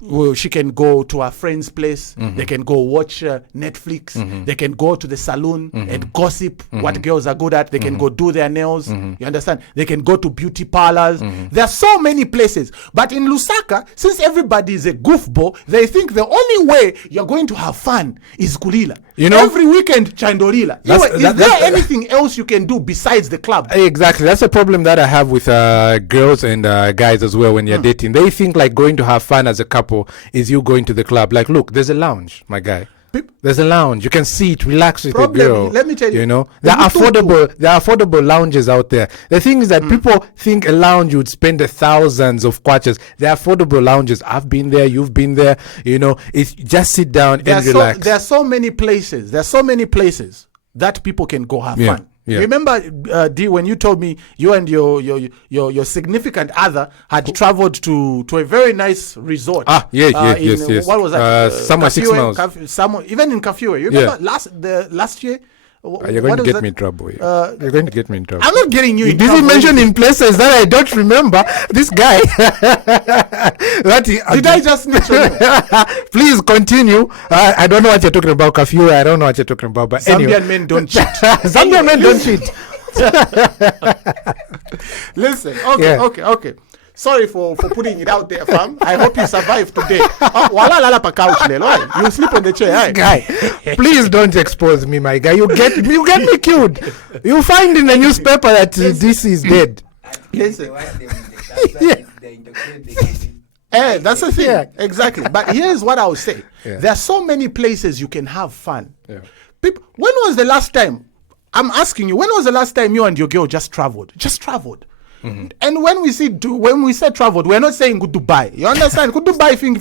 Well, she can go to her friend's place. They can go watch Netflix. They can go to the salon and gossip what girls are good at. They can go do their nails. You understand? They can go to beauty parlors. There are so many places. But in Lusaka, since everybody is a goofball, they think the only way you're going to have fun is kulila. You know, every weekend chandorila. Is there anything else you can do besides the club? Exactly. That's a problem that I have with girls and guys as well when you're dating. They think like going to have fun as a couple is you going to the club. Like, look, there's a lounge, my guy. There's a lounge. You can sit, relax with your girl. Let me tell you. You know, there are affordable lounges out there. The thing is that people think a lounge would spend the thousands of kwaches. There are affordable lounges. I've been there. You've been there. You know, it's just sit down and relax. There are so many places. There are so many places that people can go have fun. Yeah. Remember, D, when you told me you and your significant other had traveled to a very nice resort. Yes. What was that? Somewhere 6 miles. Even in Kafue. You remember last year? You're going to get me in trouble. You're going to get me in trouble. I'm not getting you in trouble. Did he mention in places that I don't remember? This guy. Did I just mention? Please continue. I don't know what you're talking about, Kafue. I don't know what you're talking about. But Zambian men don't cheat. Zambian men don't cheat. Listen. Okay. Sorry for putting it out there, fam. I hope you survive today. You sleep on the chair. Guy, please don't expose me, my guy. You get me killed. You find in the newspaper that this is dead. Listen. That's the thing. Yeah. Exactly. But here's what I would say. Yeah. There are so many places you can have fun. Yeah. People, when was the last time? I'm asking you, when was the last time you and your girl just traveled? And when we say traveled, we're not saying go Dubai. You understand? Go Dubai thing.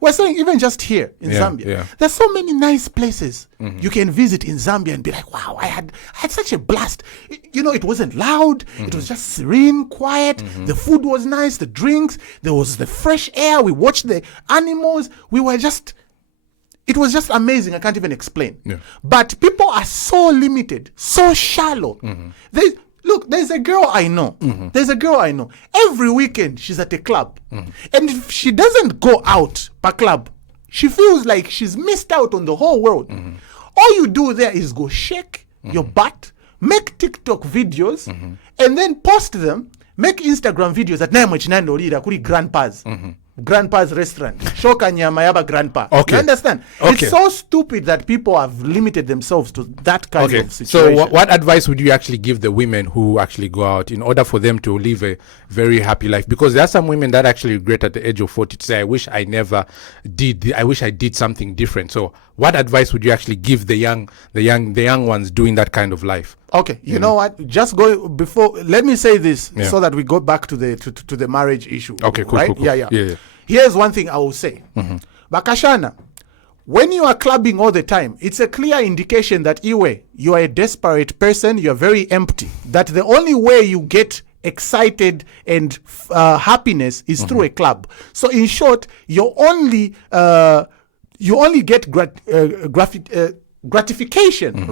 We're saying even just here in Zambia. Yeah. There's so many nice places you can visit in Zambia and be like, wow, I had such a blast. It wasn't loud. It was just serene, quiet. The food was nice. The drinks. There was the fresh air. We watched the animals. It was just amazing. I can't even explain. Yeah. But people are so limited, so shallow. There's a girl I know. Every weekend she's at a club. And if she doesn't go out per club, she feels like she's missed out on the whole world. All you do there is go shake your butt, make TikTok videos, and then post them, make Instagram videos at grandpa's restaurant. Shoka nyama yaba grandpa. Okay. You understand? Okay. It's so stupid that people have limited themselves to that kind of situation. So what advice would you actually give the women who actually go out in order for them to live a very happy life? Because there are some women that actually regret at the age of 40 to say, I wish I did something different. So what advice would you actually give the young ones doing that kind of life? Okay, you know what? Just go before. Let me say this so that we go back to the marriage issue. Okay, cool, right? cool. Yeah. Here's one thing I will say. Bakashana, when you are clubbing all the time, it's a clear indication that you are a desperate person. You are very empty. That the only way you get excited and happiness is through a club. So in short, you only get gratification,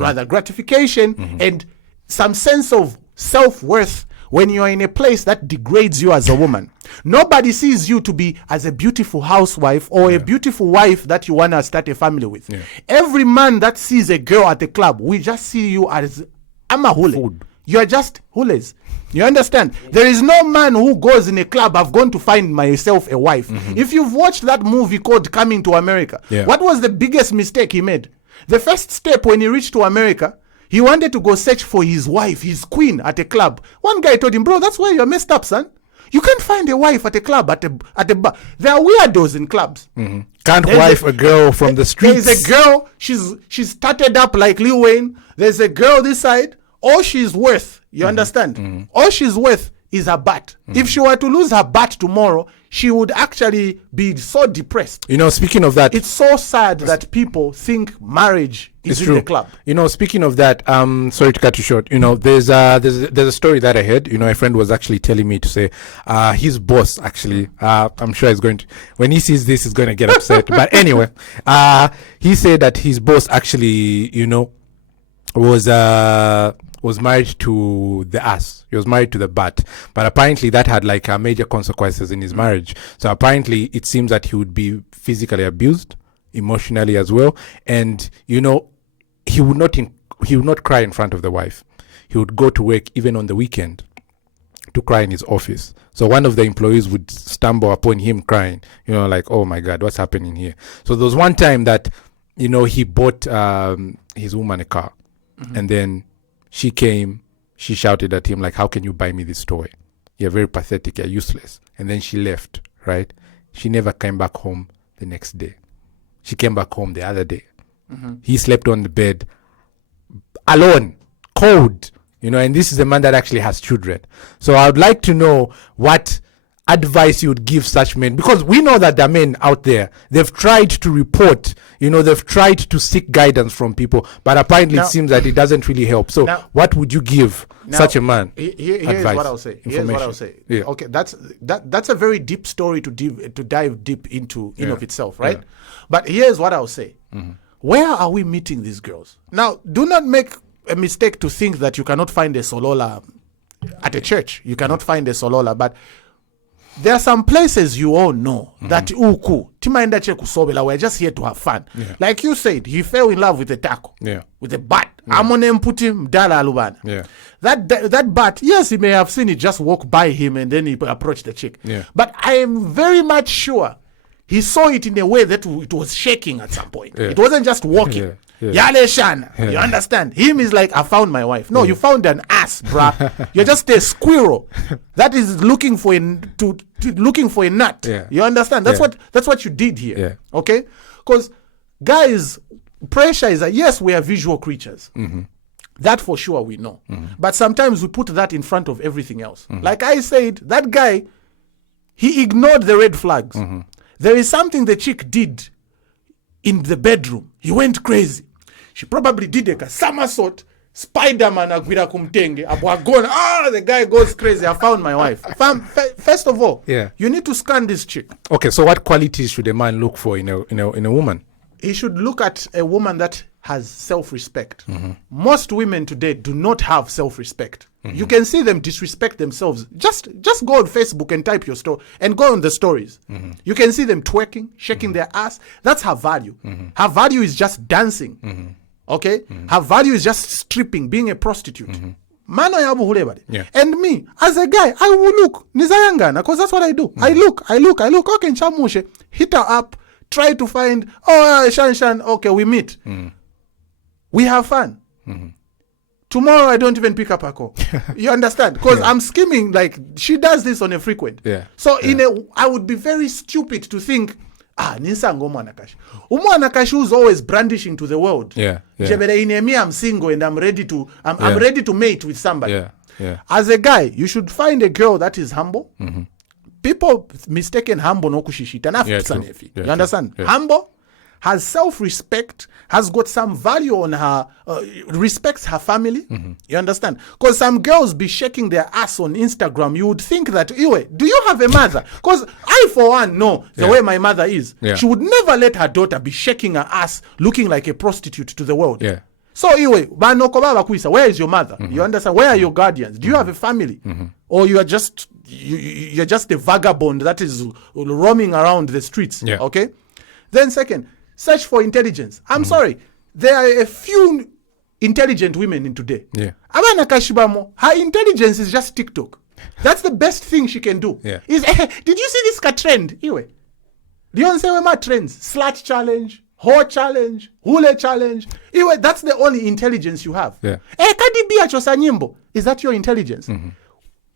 and some sense of self-worth when you are in a place that degrades you as a woman. Nobody sees you to be as a beautiful housewife or a beautiful wife that you want to start a family with. Every man that sees a girl at the club, we just see you as hule. You are just hules. You understand? There is no man who goes in a club, I've gone to find myself a wife. If you've watched that movie called Coming to America, what was the biggest mistake he made? The first step when he reached to America, he wanted to go search for his wife, his queen at a club. One guy told him, bro, that's where you're messed up, son. You can't find a wife at a club, at a bar. There are weirdos in clubs. Can't wife a girl from the streets. There's a girl, she's started up like Lil Wayne. There's a girl this side. All she's worth, you understand? All she's worth is her butt. If she were to lose her butt tomorrow, she would actually be so depressed. You know, speaking of that, it's so sad that people think marriage is in the club. You know, speaking of that, sorry to cut you short. You know, there's a story that I heard. You know, a friend was actually telling me to say, his boss actually, I'm sure he's going to, when he sees this, he's going to get upset. But anyway, he said that his boss actually, you know, was married to the ass. He was married to the butt. But apparently that had like major consequences in his marriage. So apparently it seems that he would be physically abused, emotionally as well. And, you know, he would not cry in front of the wife. He would go to work even on the weekend to cry in his office. So one of the employees would stumble upon him crying, you know, like, oh my God, what's happening here? So there was one time that, you know, he bought his woman a car. And then she came, she shouted at him like, how can you buy me this toy? You're very pathetic, you're useless. And then she left, right? She never came back home the next day. She came back home the other day. He slept on the bed alone, cold, you know, and this is a man that actually has children. So I would like to know what advice you would give such men, because we know that there are men out there, they've tried to report, you know, they've tried to seek guidance from people, but apparently it seems that it doesn't really help. So what would you give such a man? Here's what I'll say. Yeah. Okay, that's a very deep story to dive deep into in of itself, right? But here's what I'll say. Where are we meeting these girls? Now, do not make a mistake to think that you cannot find a solola at a church. You cannot find a solola, but there are some places you all know that timaenda che kusobela, we're just here to have fun. Like you said, he fell in love with the taco, with the bat. Amone mputi mdala alubana. That bat, yes, he may have seen it just walk by him and then he approached the chick. But I am very much sure he saw it in a way that it was shaking at some point. It wasn't just walking. Yale Shana. You understand? Him is like, I found my wife. No, you found an ass, bruh. You're just a squirrel that is looking for a nut. You understand? That's what you did here. Okay? Because guys, pressure is that yes, we are visual creatures. That for sure we know. But sometimes we put that in front of everything else. Like I said, that guy, he ignored the red flags. There is something the chick did in the bedroom. He went crazy. She probably did a somersault. Spider-Man agwira kumtenge. The guy goes crazy. I found my wife. First of all, you need to scan this chick. Okay, so what qualities should a man look for in a woman? He should look at a woman that has self-respect. Most women today do not have self-respect. You can see them disrespect themselves. Just go on Facebook and type your story and go on the stories. You can see them twerking, shaking their ass. That's her value. Her value is just dancing. Okay? Her value is just stripping, being a prostitute. And me, as a guy, I will look. Nizayangana, because that's what I do. I look. Okay, chamushe. Hit her up. Try to find, Shan, okay, we meet. We have fun. Tomorrow I don't even pick up her call. You understand? Because I'm scheming, like, she does this on a frequent. So I would be very stupid to think ninsanga umwanakashi who's always brandishing to the world. I'm single and I'm ready to mate with somebody. As a guy, you should find a girl that is humble. People mistaken humble no kushishita. You understand? Humble, has self-respect, has got some value on her, respects her family. You understand? Because some girls be shaking their ass on Instagram. You would think that, do you have a mother? Because I, for one, know the way my mother is. She would never let her daughter be shaking her ass, looking like a prostitute to the world. So, where is your mother? You understand? Where are your guardians? Do you have a family? Or you're just a vagabond that is roaming around the streets? Okay? Then second, search for intelligence. I'm sorry. There are a few intelligent women in today. Abana Kashibamo, her intelligence is just TikTok. That's the best thing she can do. Did you see this trend? Iwe. Leon say my trends. Slut challenge, whore challenge, hule challenge. Iwe, that's the only intelligence you have. Is that your intelligence?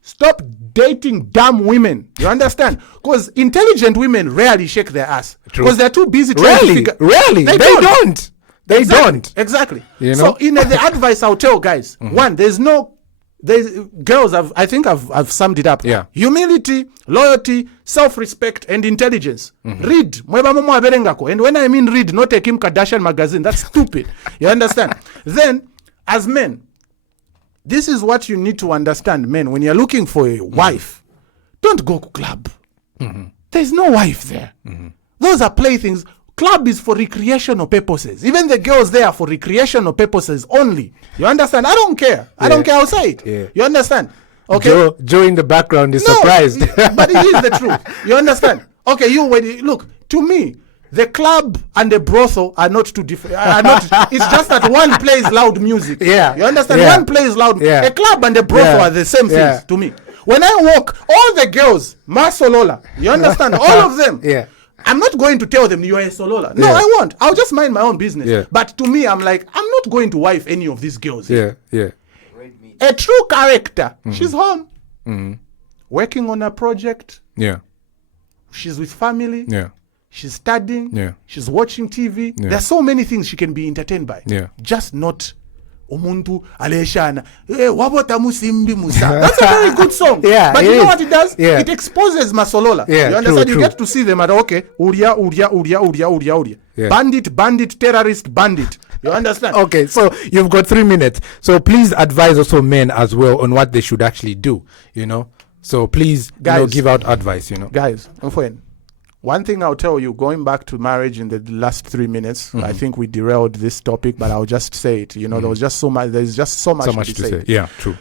Stop dating dumb women. You understand? Because intelligent women rarely shake their ass. Because they're too busy trying to figure. Rarely. They don't. They don't. Exactly. You know? So the advice I'll tell guys, one, there's girls, I think I've summed it up. Humility, loyalty, self-respect, and intelligence. Read. And when I mean read, not a Kim Kardashian magazine. That's stupid. You understand? Then, as men, this is what you need to understand, men. When you're looking for a wife, don't go to club. There's no wife there. Those are playthings. Club is for recreational purposes. Even the girls there are for recreational purposes only. You understand? I don't care. I don't care. I'll say it. You understand? Okay. Joe in the background is surprised. But it is the truth. You understand? Okay, look, to me, the club and the brothel are not too different. It's just that one plays loud music. You understand? One plays loud. A club and the brothel are the same things to me. When I walk, all the girls, Masolola, you understand? All of them. I'm not going to tell them you're a Solola. No, I won't. I'll just mind my own business. But to me, I'm like, I'm not going to wife any of these girls. A true character. She's home. Working on a project. She's with family. She's studying. She's watching TV. There's so many things she can be entertained by. Just not Umuntu Aleshana. Wabota Musimbi Musa. That's a very good song. But you know what it does? It exposes Masolola. You understand? You get to see them at Uria. Bandit, terrorist, bandit. You understand? Okay, so you've got 3 minutes. So please advise also men as well on what they should actually do, So please, guys, give out advice, Guys, one thing I'll tell you, going back to marriage in the last 3 minutes, I think we derailed this topic, but I'll just say it. There was just so much. There's just so much to say. Yeah, true.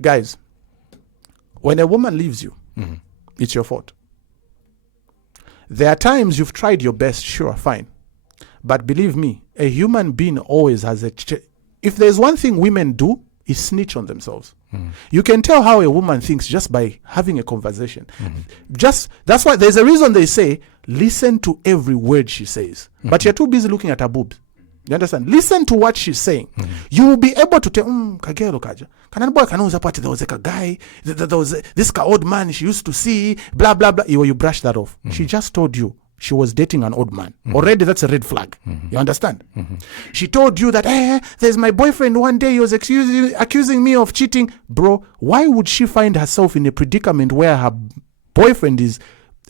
Guys, when a woman leaves you, it's your fault. There are times you've tried your best, sure, fine. But believe me, a human being always has if there's one thing women do, is snitch on themselves. You can tell how a woman thinks just by having a conversation. That's why there's a reason they say, listen to every word she says. But you're too busy looking at her boobs. You understand? Listen to what she's saying. You will be able to tell, kagero kaja. There was a guy, there was this old man she used to see, blah, blah, blah. You brush that off. She just told you she was dating an old man. Already that's a red flag. You understand? She told you that, there's my boyfriend one day, he was accusing me of cheating. Bro, why would she find herself in a predicament where her boyfriend is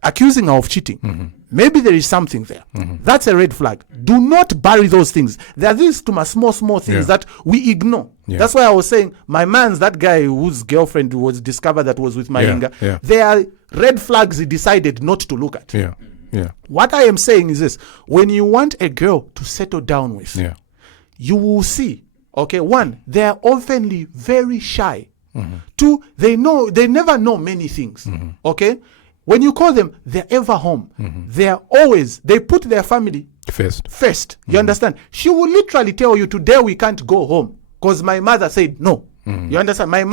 accusing her of cheating? Maybe there is something there. That's a red flag. Do not bury those things. There are these small things that we ignore. That's why I was saying, my man's that guy whose girlfriend was discovered that was with Mainga. There are red flags he decided not to look at. What I am saying is this: when you want a girl to settle down with, you will see. Okay, one, they are oftenly very shy. Two, they never know many things. Okay, when you call them, they're ever home. They put their family first. You understand? She will literally tell you, today we can't go home because my mother said no. You understand? My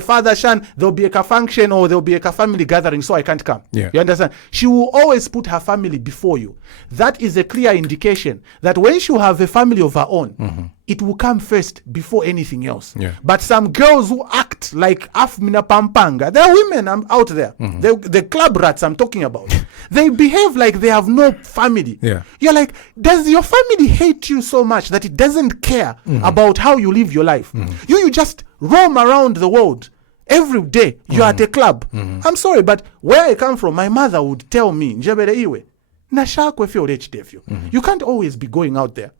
father, Shan, there'll be a function or there'll be a family gathering, so I can't come. You understand? She will always put her family before you. That is a clear indication that when she will have a family of her own, it will come first before anything else. But some girls who act act like Afmina Pampanga. There are women out there, the club rats I'm talking about. They behave like they have no family. Yeah. You're like, does your family hate you so much that it doesn't care about how you live your life? You just roam around the world. Every day you're at a club. I'm sorry, but where I come from, my mother would tell me, Njebere iwe, nashakwe fyo lechitefyo. You can't always be going out there.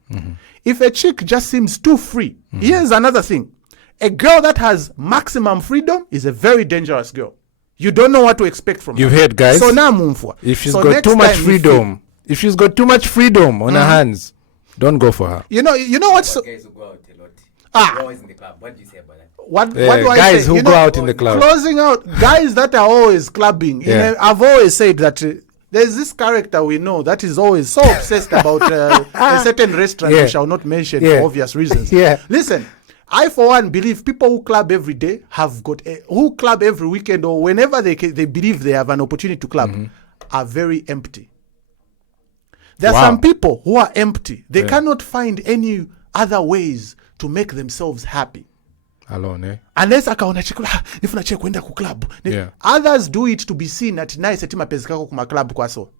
If a chick just seems too free, here's another thing. A girl that has maximum freedom is a very dangerous girl. You don't know what to expect from her. You've heard, guys. So now mumfwa. If she's got too much freedom, on her hands, don't go for her. You know what's guys who go out a lot. Always in the club. What do you say about that? What do I guys say? who go out in the club. Closing out, guys that are always clubbing. Yeah. I've always said that there's this character we know that is always so obsessed about a certain restaurant we shall not mention for obvious reasons. Listen, I for one believe people who club every day who club every weekend or whenever they believe they have an opportunity to club are very empty. There are some people who are empty. They cannot find any other ways to make themselves happy. Alone, Unless akaona chikula nifuna che kwenda ku club. Others do it to be seen at nice ati mapenzi kako kuma club kwaso.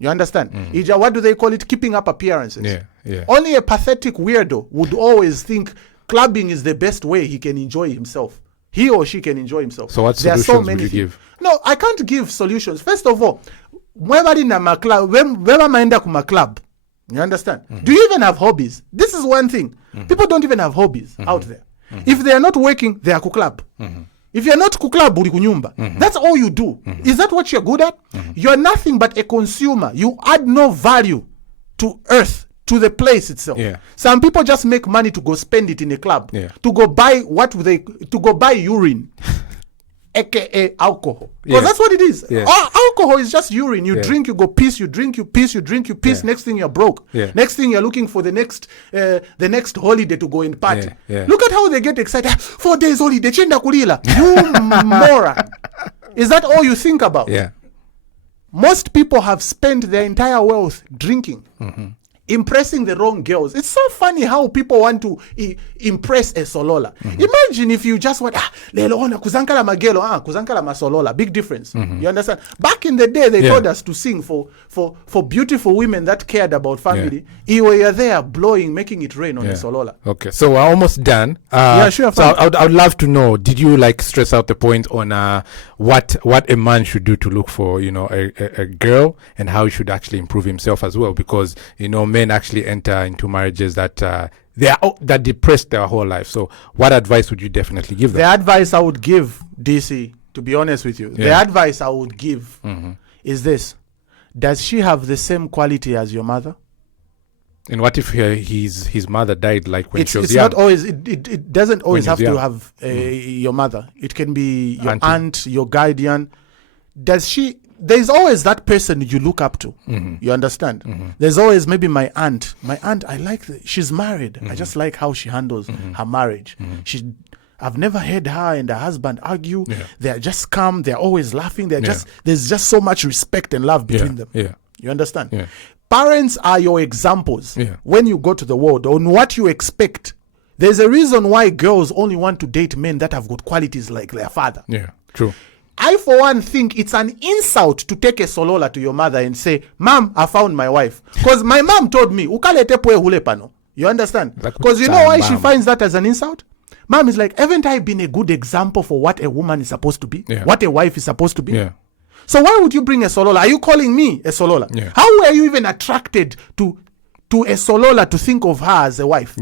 You understand? What do they call it? Keeping up appearances. Only a pathetic weirdo would always think clubbing is the best way he can enjoy himself. He or she can enjoy himself. So what solutions would you give? No, I can't give solutions. First of all, maenda kuma club. You understand? Do you even have hobbies? This is one thing. People don't even have hobbies out there. If they are not working, they are ku club. If you're not ku club, uri kunyumba. That's all you do. Is that what you're good at? You're nothing but a consumer. You add no value to earth, to the place itself. Some people just make money to go spend it in a club. To go buy urine. AKA alcohol. Because that's what it is. Alcohol is just urine. You drink, you go piss, you drink, you piss, you drink, you piss. Next thing you're broke. Next thing you're looking for the next holiday to go and party. Look at how they get excited. 4 days holiday, chenda kulila. You moron. Is that all you think about? Most people have spent their entire wealth drinking. Impressing the wrong girls. It's so funny how people want to impress a solola. Imagine if you just went, lelo ona kuzankala magelo, kuzankala masolola. Big difference. You understand? Back in the day, they told us to sing for beautiful women that cared about family. You're there blowing, making it rain on a solola. Okay, so we're almost done. Sure. So I'd love to know, did you stress out the point on what a man should do to look for, a girl, and how he should actually improve himself as well? Because, men actually enter into marriages that that depressed their whole life. So what advice would you definitely give them? The advice I would give, DC, to be honest with you, the advice I would give is this. Does she have the same quality as your mother? And what if his mother died when she was it's young? Not always, it doesn't always have to have your mother. It can be your aunt, your guardian. There's always that person you look up to. You understand? There's always maybe my aunt. My aunt, I like she's married. I just like how she handles her marriage. I've never heard her and her husband argue. They're just calm. They're always laughing. There's just so much respect and love between them. You understand? Parents are your examples when you go to the world on what you expect. There's a reason why girls only want to date men that have got qualities like their father. Yeah, true. I, for one, think it's an insult to take a solola to your mother and say, Mom, I found my wife. Because my mom told me, ukalete pwe hule pano. You understand? Because you know why she finds that as an insult? Mom is like, haven't I been a good example for what a woman is supposed to be? What a wife is supposed to be? So why would you bring a solola? Are you calling me a solola? How were you even attracted to a solola to think of her as a wife?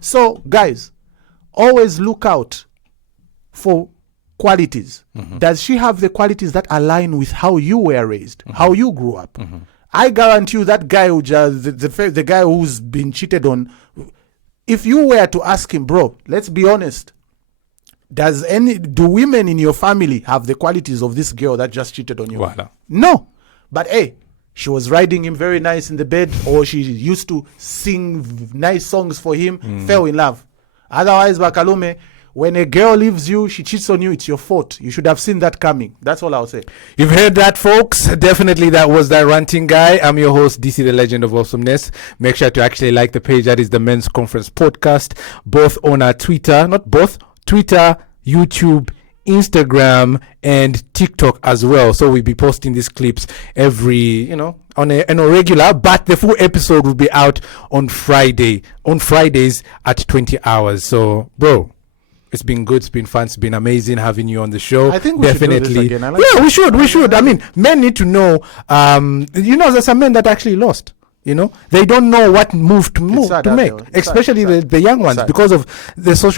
So, guys, always look out for qualities. Does she have the qualities that align with how you were raised, how you grew up? I guarantee you that guy who the guy who's been cheated on, if you were to ask him, bro, let's be honest, do women in your family have the qualities of this girl that just cheated on you? Voila. No. But hey, she was riding him very nice in the bed, or she used to sing nice songs for him, fell in love. Otherwise, Bakalume, when a girl leaves you, she cheats on you, it's your fault. You should have seen that coming. That's all I'll say. You've heard that, folks. Definitely that was that ranting guy. I'm your host, DC, the Legend of Awesomeness. Make sure to actually like the page. That is the Men's Conference Podcast. Both on our Twitter, not both, Twitter, YouTube, Instagram, and TikTok as well. So we'll be posting these clips every, on a regular, but the full episode will be out on Fridays at 20 hours. So, bro, it's been good. It's been fun. It's been amazing having you on the show. I think we definitely. should do this again. We should. I mean, men need to know. There's some men that actually lost. They don't know what move to make, especially the young ones, because of the social